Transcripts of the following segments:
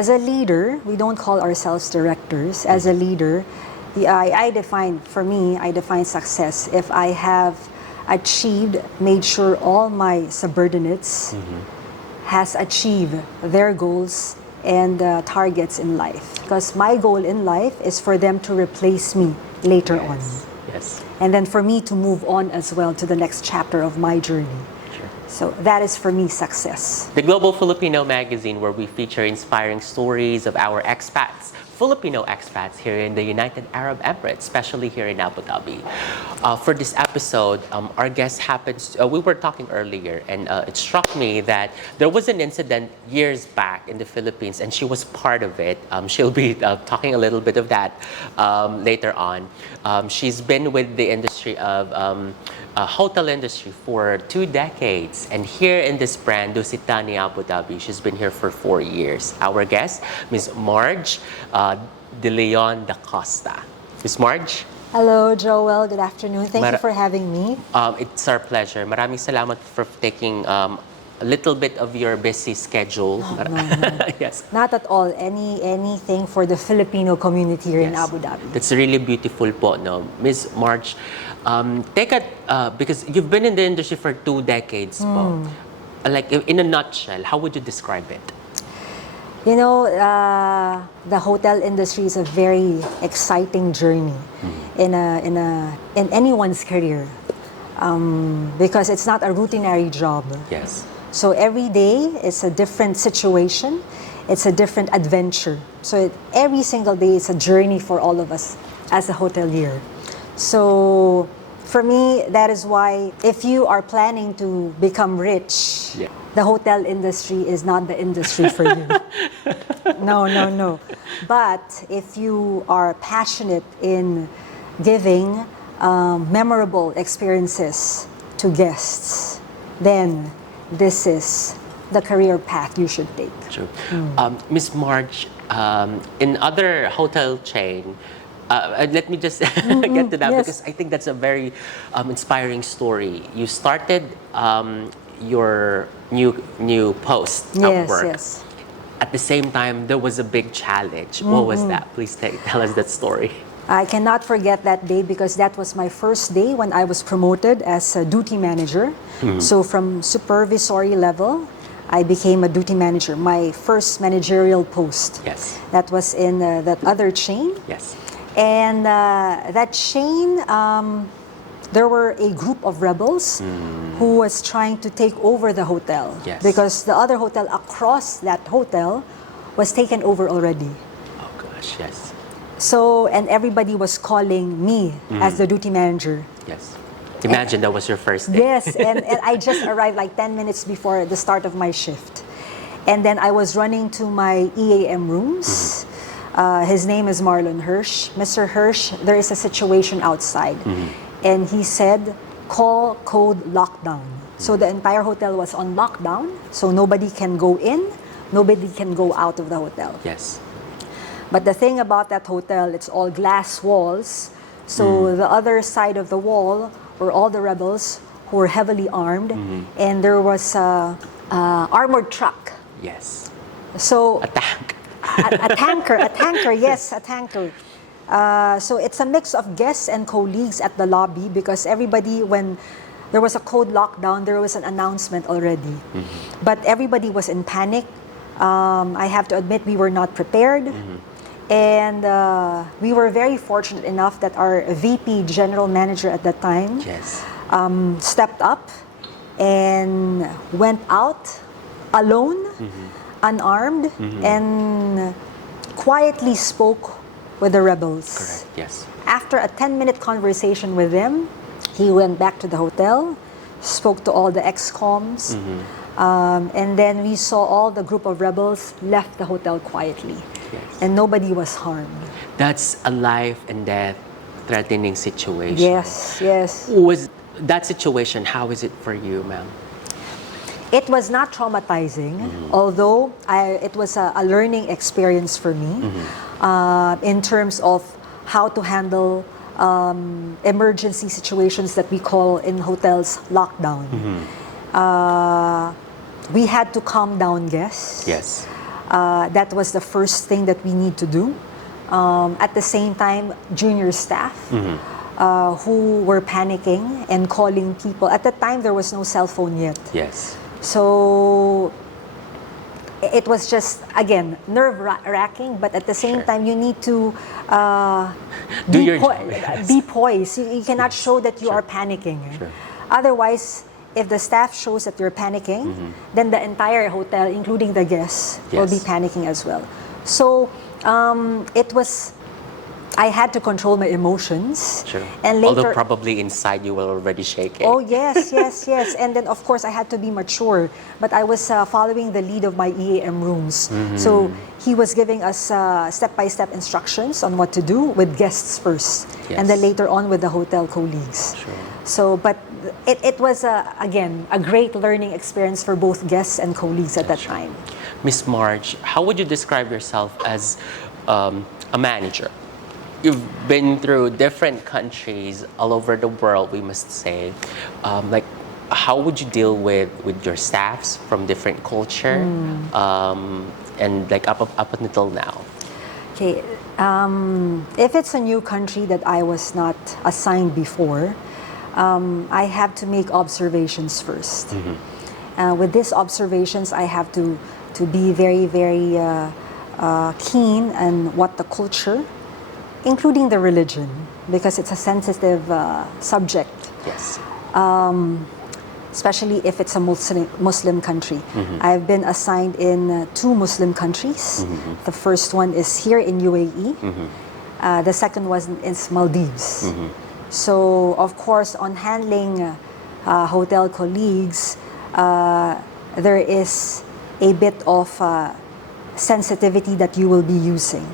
as a leader, we don't call ourselves directors. As a leader, I define success if I have achieved, made sure all my subordinates has achieved their goals and targets in life. Because my goal in life is for them to replace me later on. Yes. And then for me to move on as well to the next chapter of my journey. So that is for me success. The Global Filipino magazine, where we feature inspiring stories of our expats, Filipino expats here in the United Arab Emirates, especially here in Abu Dhabi. For this episode, our guest happens, we were talking earlier, and it struck me that there was an incident years back in the Philippines, and she was part of it. She'll be talking a little bit of that later on. She's been with the industry of hotel industry for 2 decades, and here in this brand, Dusitani Abu Dhabi, she's been here for 4 years. Our guest, Ms. Marge De Leon da Costa. Ms. Marge? Hello, Joel. Good afternoon. Thank you for having me. It's our pleasure. Maraming salamat for taking a little bit of your busy schedule. Oh, no. Yes. Not at all. Anything for the Filipino community here in Abu Dhabi. That's really beautiful po, no? Ms. Marge, because you've been in the industry for 2 decades po. Like, in a nutshell, how would you describe it? You know, the hotel industry is a very exciting journey in anyone's career, because it's not a routinary job. Yes. So every day is a different situation, it's a different adventure. So every single day is a journey for all of us as a hotelier. So for me, that is why if you are planning to become rich, the hotel industry is not the industry for you. No. But if you are passionate in giving memorable experiences to guests, then this is the career path you should take. True. Ms. Marge, in other hotel chain, let me just get to that, because I think that's a very inspiring story. You started your new post at work. Yes. At the same time, there was a big challenge. What was that? Please tell us that story. I cannot forget that day because that was my first day when I was promoted as a duty manager. So from supervisory level, I became a duty manager, my first managerial post. Yes. That was in that other chain. Yes. And that chain, there were a group of rebels who was trying to take over the hotel. Yes. Because the other hotel across that hotel was taken over already. Oh gosh, yes. So, and everybody was calling me as the duty manager. Yes. Imagine that was your first day. Yes, and I just arrived like 10 minutes before the start of my shift. And then I was running to my EAM rooms. His name is Marlon Hirsch. Mr. Hirsch, there is a situation outside. And he said, call code lockdown. So the entire hotel was on lockdown. So nobody can go in, nobody can go out of the hotel. Yes. But the thing about that hotel, it's all glass walls. So the other side of the wall were all the rebels who were heavily armed. And there was a armored truck. Yes. So A tank. a tanker, yes, a tanker. So it's a mix of guests and colleagues at the lobby because everybody, when there was a code lockdown, there was an announcement already. But everybody was in panic. I have to admit we were not prepared. And we were very fortunate enough that our VP general manager at that time stepped up and went out alone, unarmed, and quietly spoke with the rebels. Correct, yes. After a 10-minute conversation with them, he went back to the hotel, spoke to all the ex-coms, and then we saw all the group of rebels left the hotel quietly. Yes. And nobody was harmed. That's a life and death threatening situation. Yes. Was that situation, how is it for you, ma'am? It was not traumatizing, although it was a learning experience for me in terms of how to handle emergency situations that we call in hotels lockdown. We had to calm down guests. Yes. That was the first thing that we need to do. At the same time, junior staff who were panicking and calling people. At the time, there was no cell phone yet. Yes. So it was just, again, nerve-wracking, but at the same time, you need to Do your job, yes. be poised. You cannot show that you are panicking. Sure. Otherwise, if the staff shows that you're panicking, then the entire hotel, including the guests, will be Yes. panicking as well. So it was, I had to control my emotions. Sure. And later, Although probably inside you were already shaking. oh yes, yes, yes. And then of course I had to be mature. But I was following the lead of my EAM rooms. So he was giving us step-by-step instructions on what to do with guests first, and then Yes. later on with the hotel colleagues. Sure. So, but it was again a great learning experience for both guests and colleagues at that time. Miss Marge, how would you describe yourself as a manager? You've been through different countries all over the world, we must say. Like, how would you deal with your staffs from different culture, and like up until now? Okay, if it's a new country that I was not assigned before, I have to make observations first. With these observations, I have to be very, very keen on what the culture, including the religion, because it's a sensitive subject, Yes. especially if it's a Muslim country. I've been assigned in 2 Muslim countries. The first one is here in UAE. The second one is Maldives. So, of course, on handling hotel colleagues, there is a bit of sensitivity that you will be using.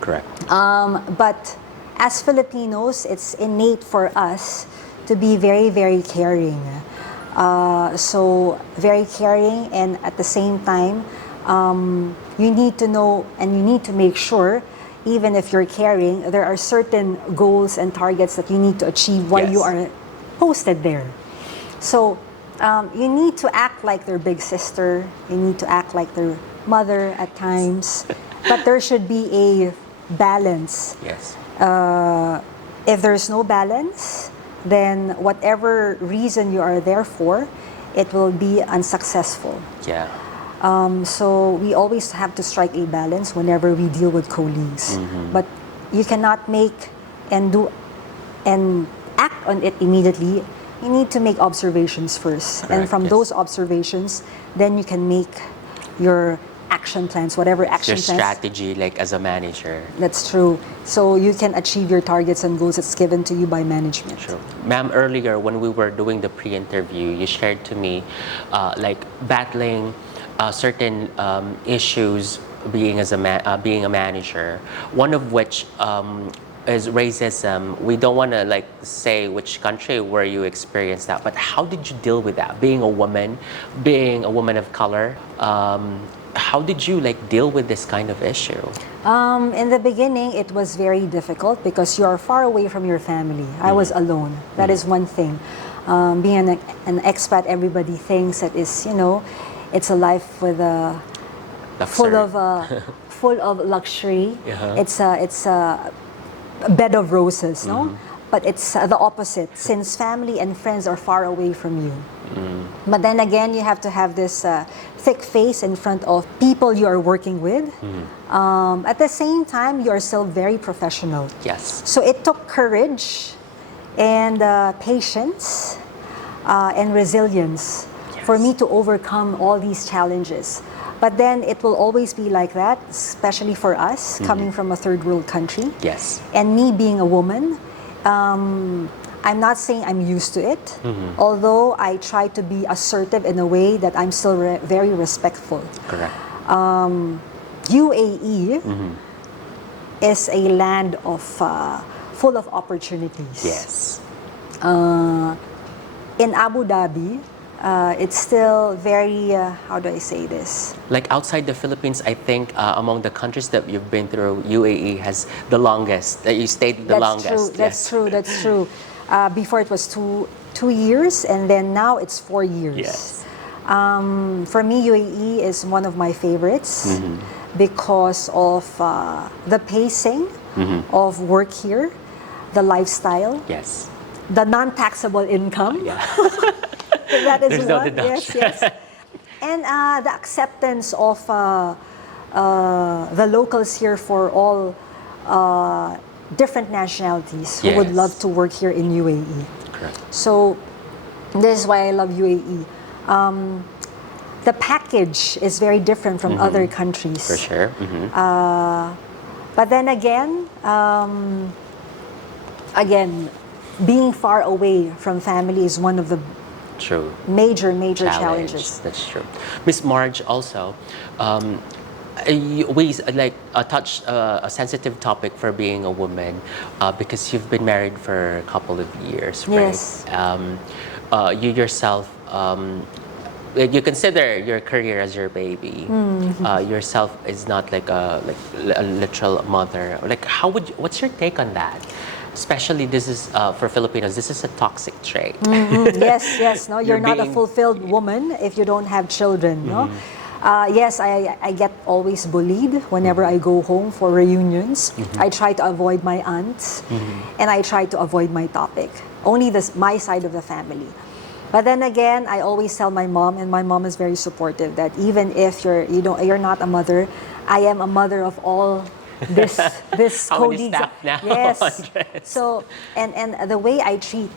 Correct. But as Filipinos, it's innate for us to be very, very caring. So, very caring, and at the same time, you need to know and you need to make sure, even if you're caring, there are certain goals and targets that you need to achieve while you are posted there. So, you need to act like their big sister, you need to act like their mother at times, but there should be a balance. Yes. If there's no balance, then whatever reason you are there for, it will be unsuccessful. Yeah. So we always have to strike a balance whenever we deal with colleagues. But you cannot make and do and act on it immediately. You need to make observations first. And Correct, from yes. those observations, then you can make your action plans, whatever action Your plans. strategy, like as a manager. That's true. So you can achieve your targets and goals that's given to you by management. True. Ma'am, earlier when we were doing the pre-interview, you shared to me like battling certain issues being being a manager. One of which is racism. We don't want to like say which country where you experienced that, but how did you deal with that? Being a woman of color, how did you like deal with this kind of issue? In the beginning, it was very difficult because you are far away from your family. I was alone. That is one thing. Being an expat, everybody thinks that is, it's a life with full of luxury. It's a bed of roses, no? But it's the opposite, since family and friends are far away from you. But then again, you have to have this thick face in front of people you are working with. At the same time, you are still very professional. Yes. So it took courage and patience and resilience for me to overcome all these challenges. But then it will always be like that, especially for us coming from a third world country. Yes. And me being a woman, I'm not saying I'm used to it, although I try to be assertive in a way that I'm still very respectful. Correct. UAE is a land of full of opportunities. Yes. In Abu Dhabi, it's still very, how do I say this? Like outside the Philippines, I think among the countries that you've been through, UAE has the longest, that you stayed the longest. That's true, that's true. Before it was 2 years, and then now it's 4 years. Yes. For me, UAE is one of my favorites because of the pacing of work here, the lifestyle, Yes. the non-taxable income. Yeah. That is There's no one. deduction. Yes, yes. And the acceptance of the locals here for all different nationalities who would Yes. love to work here in UAE. Correct. So this is why I love UAE. The package is very different from other countries. For sure. But then again, being far away from family is one of the True. major Challenge. challenges. That's true. Miss Marge, also, we touch a sensitive topic for being a woman because you've been married for a couple of years, right? Yes. You yourself, you consider your career as your baby. Yourself is not like a literal mother. Like, what's your take on that? Especially this is for Filipinos. This is a toxic trait. Yes. No, you're not a being- fulfilled woman if you don't have children. No. Yes, I get always bullied whenever I go home for reunions. I try to avoid my aunts, and I try to avoid my topic. Only my side of the family. But then again, I always tell my mom, and my mom is very supportive, that even if you're not a mother, I am a mother of all this How many colleagues. staff now? Yes. Hundreds. So and the way I treat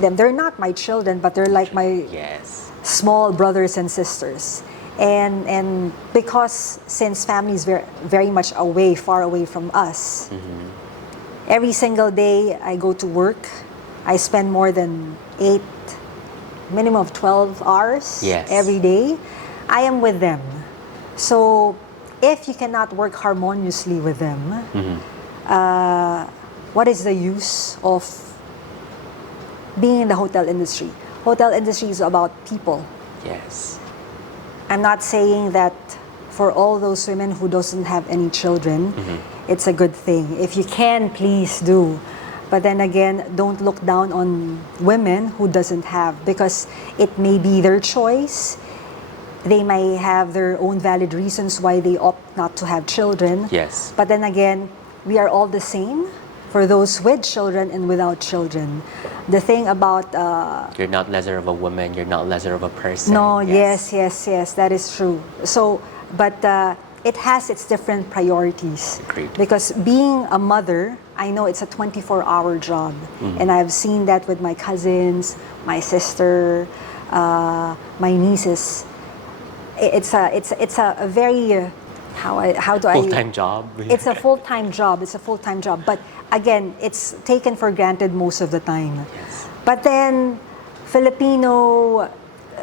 them, they're not my children, but they're like my Yes. small brothers and sisters. And because since family is very, very much away, far away from us, every single day I go to work, I spend more than 8, minimum of 12 hours Yes. every day. I am with them. So if you cannot work harmoniously with them, what is the use of being in the hotel industry? Hotel industry is about people. Yes. I'm not saying that for all those women who doesn't have any children, it's a good thing. If you can, please do. But then again, don't look down on women who doesn't have, because it may be their choice. They may have their own valid reasons why they opt not to have children. Yes. But then again, we are all the same for those with children and without children. The thing about You're not lesser of a woman. You're not lesser of a person. no, yes, that is true. So, but it has its different priorities. Agreed. Because being a mother, I know it's a 24-hour job, and I've seen that with my cousins, my sister, my nieces. It's a very how do I Full-time job. It's a full-time job. It's a full-time job. But again, it's taken for granted most of the time. Yes. But then, Filipino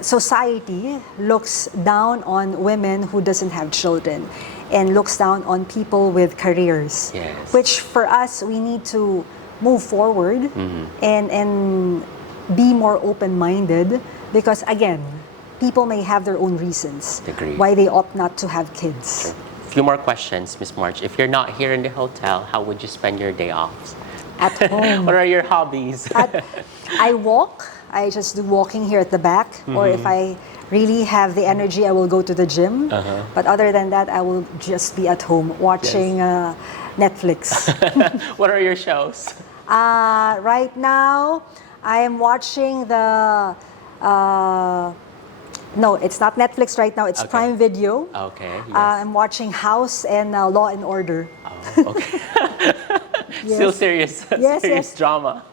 society looks down on women who doesn't have children and looks down on people with careers. Yes. Which for us, we need to move forward and be more open-minded, because again, people may have their own reasons Agreed. why they opt not to have kids. Few more questions, Miss Marge. If you're not here in the hotel, how would you spend your day off? At home. What are your hobbies? I walk. I just do walking here at the back. Or if I really have the energy, I will go to the gym. But other than that, I will just be at home watching Netflix. What are your shows? Right now, I am watching the... no, it's not Netflix right now. It's Okay. Prime Video. Okay. Yes. I'm watching House and Law and Order. Oh, okay. Still serious. Yes, serious yes. drama.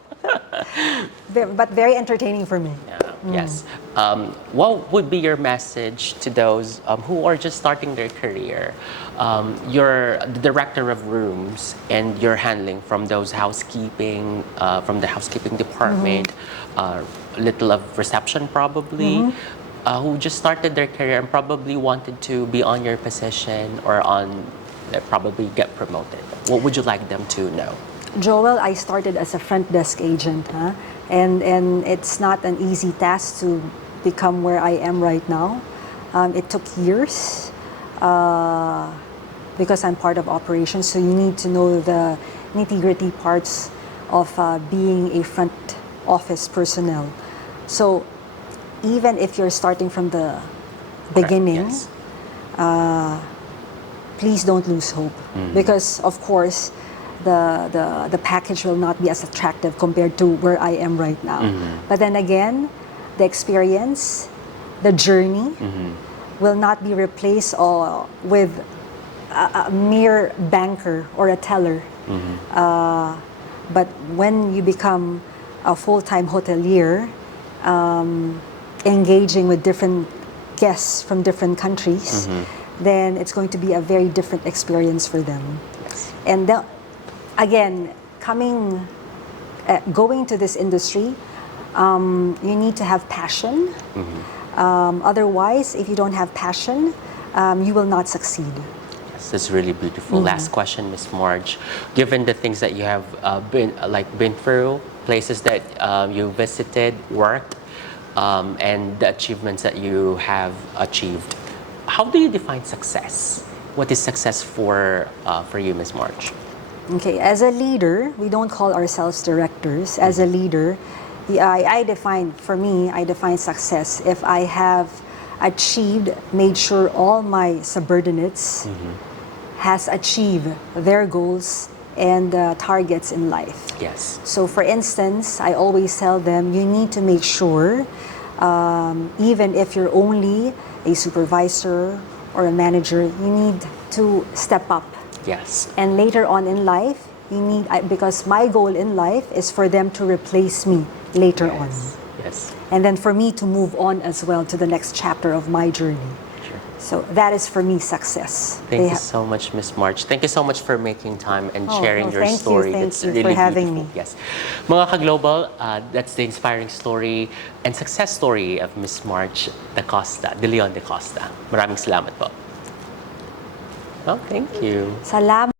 But very entertaining for me. Yes. What would be your message to those who are just starting their career? You're the director of rooms and you're handling from those housekeeping, from the housekeeping department, little of reception probably, who just started their career and probably wanted to be on your position or probably get promoted. What would you like them to know? Joel, I started as a front desk agent, and it's not an easy task to become where I am right now. It took years because I'm part of operations, so you need to know the nitty-gritty parts of being a front office personnel. So even if you're starting from the beginning, Yes. please don't lose hope. Because, of course, the package will not be as attractive compared to where I am right now. But then again, the experience, the journey will not be replaced with a mere banker or a teller. But when you become a full-time hotelier, engaging with different guests from different countries, then it's going to be a very different experience for them. Yes. And again, going to this industry, you need to have passion. Otherwise, if you don't have passion, you will not succeed. Yes, that's really beautiful. Last question, Miss Marge. Given the things that you have been through, places that you visited, worked, and the achievements that you have achieved, how do you define success? What is success for you, Miss Marge? Okay, as a leader, we don't call ourselves directors. As a leader, I define success if I have made sure all my subordinates has achieved their goals and targets in life. Yes. So for instance, I always tell them, you need to make sure, even if you're only a supervisor or a manager, you need to step up. Yes. And later on in life, because my goal in life is for them to replace me later on. Yes. And then for me to move on as well to the next chapter of my journey. Sure. So that is for me success. Thank you so much, Miss Marge. Thank you so much for making time and sharing your story. Thank That's you really for having beautiful. me. Yes. Mga ka-global, that's the inspiring story and success story of Miss Marge de Leon de Costa. Maraming salamat po. Oh, thank you. Salamat.